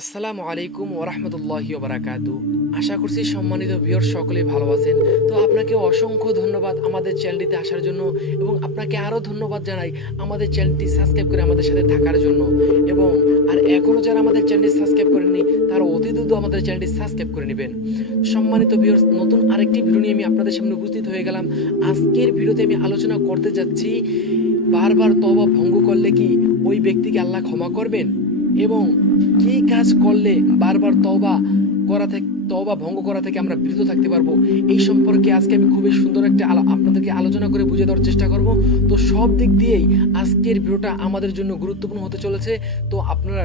আসসালামু আলাইকুম ওয়া রাহমাতুল্লাহি ওয়া বারাকাতুহু। আশা করছি সম্মানিত ভিউয়ার সকলেই ভালো আছেন। তো আপনাকে অসংখ্য ধন্যবাদ আমাদের চ্যানেলটিতে আসার জন্য, এবং আপনাকে আরও ধন্যবাদ জানাই আমাদের চ্যানেলটি সাবস্ক্রাইব করে আমাদের সাথে থাকার জন্য। এবং এখনও যারা আমাদের চ্যানেলটি সাবস্ক্রাইব করেননি তারা অতি দ্রুত আমাদের চ্যানেলটি সাবস্ক্রাইব করে নেবেন। সম্মানিত ভিউয়ার্স, নতুন আরেকটি ভিডিও নিয়ে আমি আপনাদের সামনে উপস্থিত হয়ে গেলাম। আজকের ভিডিওতে আমি আলোচনা করতে যাচ্ছি, বারবার তওবা ভঙ্গ করলে কি ওই ব্যক্তিকে আল্লাহ ক্ষমা করবেন, এবং কি কাজ করলে বারবার তওবা ভঙ্গ করা থেকে আমরা বিরত থাকতে পারবো, এই সম্পর্কে আজকে আমি খুবই সুন্দর একটা আপনাদেরকে আলোচনা করে বুঝিয়ে দেওয়ার চেষ্টা করব। তো সব দিক দিয়েই আজকের ভিডিওটা আমাদের জন্য গুরুত্বপূর্ণ হতে চলেছে। তো আপনারা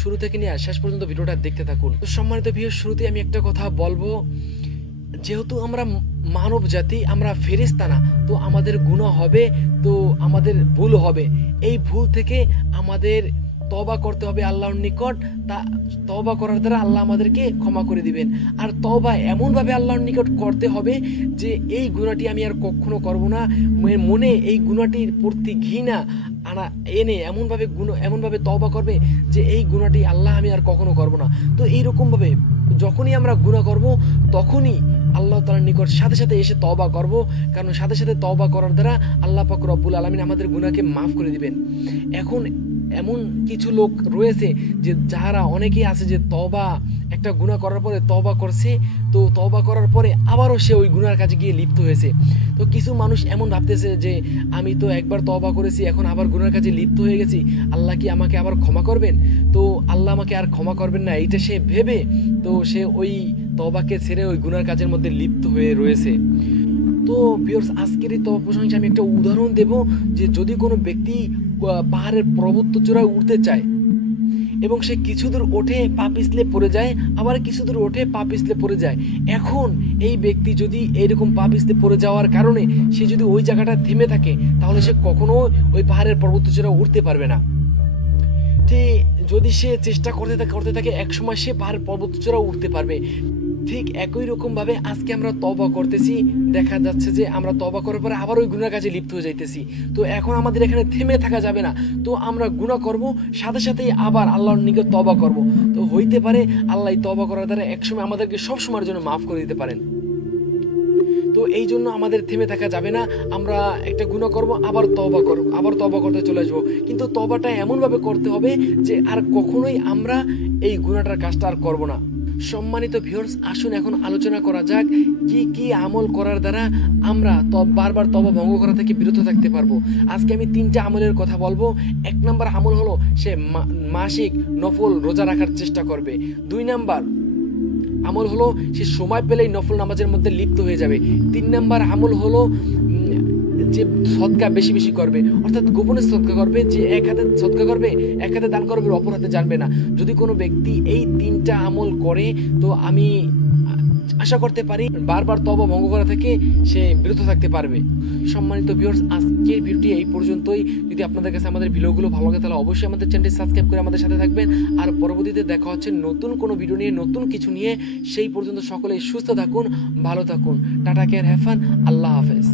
শুরু থেকে নিয়ে শেষ পর্যন্ত ভিডিওটা দেখতে থাকুন। তো সম্মানিত ভিউয়ার, শুরুতে আমি একটা কথা বলবো, যেহেতু আমরা মানব জাতি, আমরা ফেরেশতা না, তো আমাদের গুনাহ হবে, তো আমাদের ভুল হবে। এই ভুল থেকে আমাদের তওবা করতে হবে আল্লাহর নিকট। তা তওবা করার দ্বারা আল্লাহ আমাদেরকে ক্ষমা করে দিবেন। আর তওবা এমনভাবে আল্লাহর নিকট করতে হবে যে এই গুনাহটি আমি আর কখনো করব না, মনে এই গুনাহটির প্রতি ঘৃণা এনে এমনভাবে তওবা করবে যে এই গুনাহটি আল্লাহ আমি আর কখনো করব না। তো এইরকমভাবে যখনই আমরা গুনাহ করব তখনই আল্লাহ তাআলার নিকট সাথে সাথে এসে তওবা করব, কারণ সাথে সাথে তওবা করার দ্বারা আল্লাহ পাক রব্বুল আলামিন আমাদের গুনাহকে মাফ করে দিবেন। এখন এমন কিছু লোক রয়েছে যে যারা অনেকেই আছে যে একটা গুনাহ করার পরে তওবা করছে, তো তওবা করার পরে আবারও সে ওই গুনার কাজে গিয়ে লিপ্ত হয়েছে। তো কিছু মানুষ এমন ভাবতেছে যে আমি তো একবার তওবা করেছি, এখন আবার গুনার কাজে লিপ্ত হয়ে গেছি, আল্লাহ কি আমাকে আবার ক্ষমা করবেন? তো আল্লাহ আমাকে আর ক্ষমা করবেন না, এইটা সে ভেবে তো সে ওই তওবাকে ছেড়ে ওই গুনার কাজের মধ্যে লিপ্ত হয়ে রয়েছে। তো ভিউয়ার্স, আজকের এই তওবা প্রসঙ্গে আমি একটা উদাহরণ দেব, যে যদি কোনো ব্যক্তি পাহাড়ের পর্বত চূড়ায় উঠতে চায় এবং সে কিছু দূর ওঠে পা পিছলে পড়ে যায়, আবার কিছু দূর ওঠে পা পিছলে পড়ে যায়। এখন এই ব্যক্তি যদি এইরকম পা পিছলে পড়ে যাওয়ার কারণে সে যদি ওই জায়গাটা থেমে থাকে, তাহলে সে কখনো ওই পাহাড়ের পর্বত চূড়ায় উঠতে পারবে না। ঠিক যদি সে চেষ্টা করতে থাকে একসময় সে পাহাড়ের পর্বত চূড়ায় উঠতে পারবে। ঠিক একই রকমভাবে আজকে আমরা তওবা করতেছি, দেখা যাচ্ছে যে আমরা তওবা করার পরে আবার ওই গুনার কাজে লিপ্ত হয়ে যাইতেছি। তো এখন আমাদের এখানে থেমে থাকা যাবে না, তো আমরা গুনাহ করব, সাথে সাথেই আবার আল্লাহর নিকট তওবা করব। তো হইতে পারে আল্লাহ তওবা করার দ্বারা একসময় আমাদেরকে সব সময়ের জন্য মাফ করে দিতে পারেন। তো এই জন্য আমাদের থেমে থাকা যাবে না। আমরা একটা গুনাহ করব, আবার তওবা করতে চলে আসবো, কিন্তু তওবাটা এমনভাবে করতে হবে যে আর কখনোই আমরা এই গুনাহটার কাজটা আর করব না। সম্মানিত ভিউয়ার্স, আসুন এখন আলোচনা করা যাক কি কি আমল করার দ্বারা আমরা বারবার তওবা ভঙ্গ করা থেকে বিরত থাকতে পারবো। আজকে আমি 3টা আমলের কথা বলবো। 1 নাম্বার আমল হলো সে মাসিক নফল রোজা রাখার চেষ্টা করবে। 2 নাম্বার আমল হলো সে সময় পেলেই নফল নামাজের মধ্যে লিপ্ত হয়ে যাবে। 3 নাম্বার আমল হলো যে সদকা বেশি বেশি করবে, অর্থাৎ গোপনে সদকা করবে, যে এক হাতে সদকা করবে, এক হাতে দান করবে, অপর হাতে জানবে না। যদি কোনো ব্যক্তি এই 3টা আমল করে, তো আমি আশা করতে পারি বারবার তওবা ভঙ্গ করা থেকে সে বিরত থাকতে পারবে। সম্মানিত ভিউয়ার্স, আজকের ভিডিওটি এই পর্যন্তই। যদি আপনাদের কাছে আমাদের ভিডিওগুলো ভালো লাগে তাহলে অবশ্যই আমাদের চ্যানেলটি সাবস্ক্রাইব করে আমাদের সাথে থাকবেন। আর পরবর্তীতে দেখা হচ্ছে নতুন কোনো ভিডিও নিয়ে, নতুন কিছু নিয়ে। সেই পর্যন্ত সকলেই সুস্থ থাকুন, ভালো থাকুন। টাটা কেয়ার, হ্যাভ ফান, আল্লাহ হাফেজ।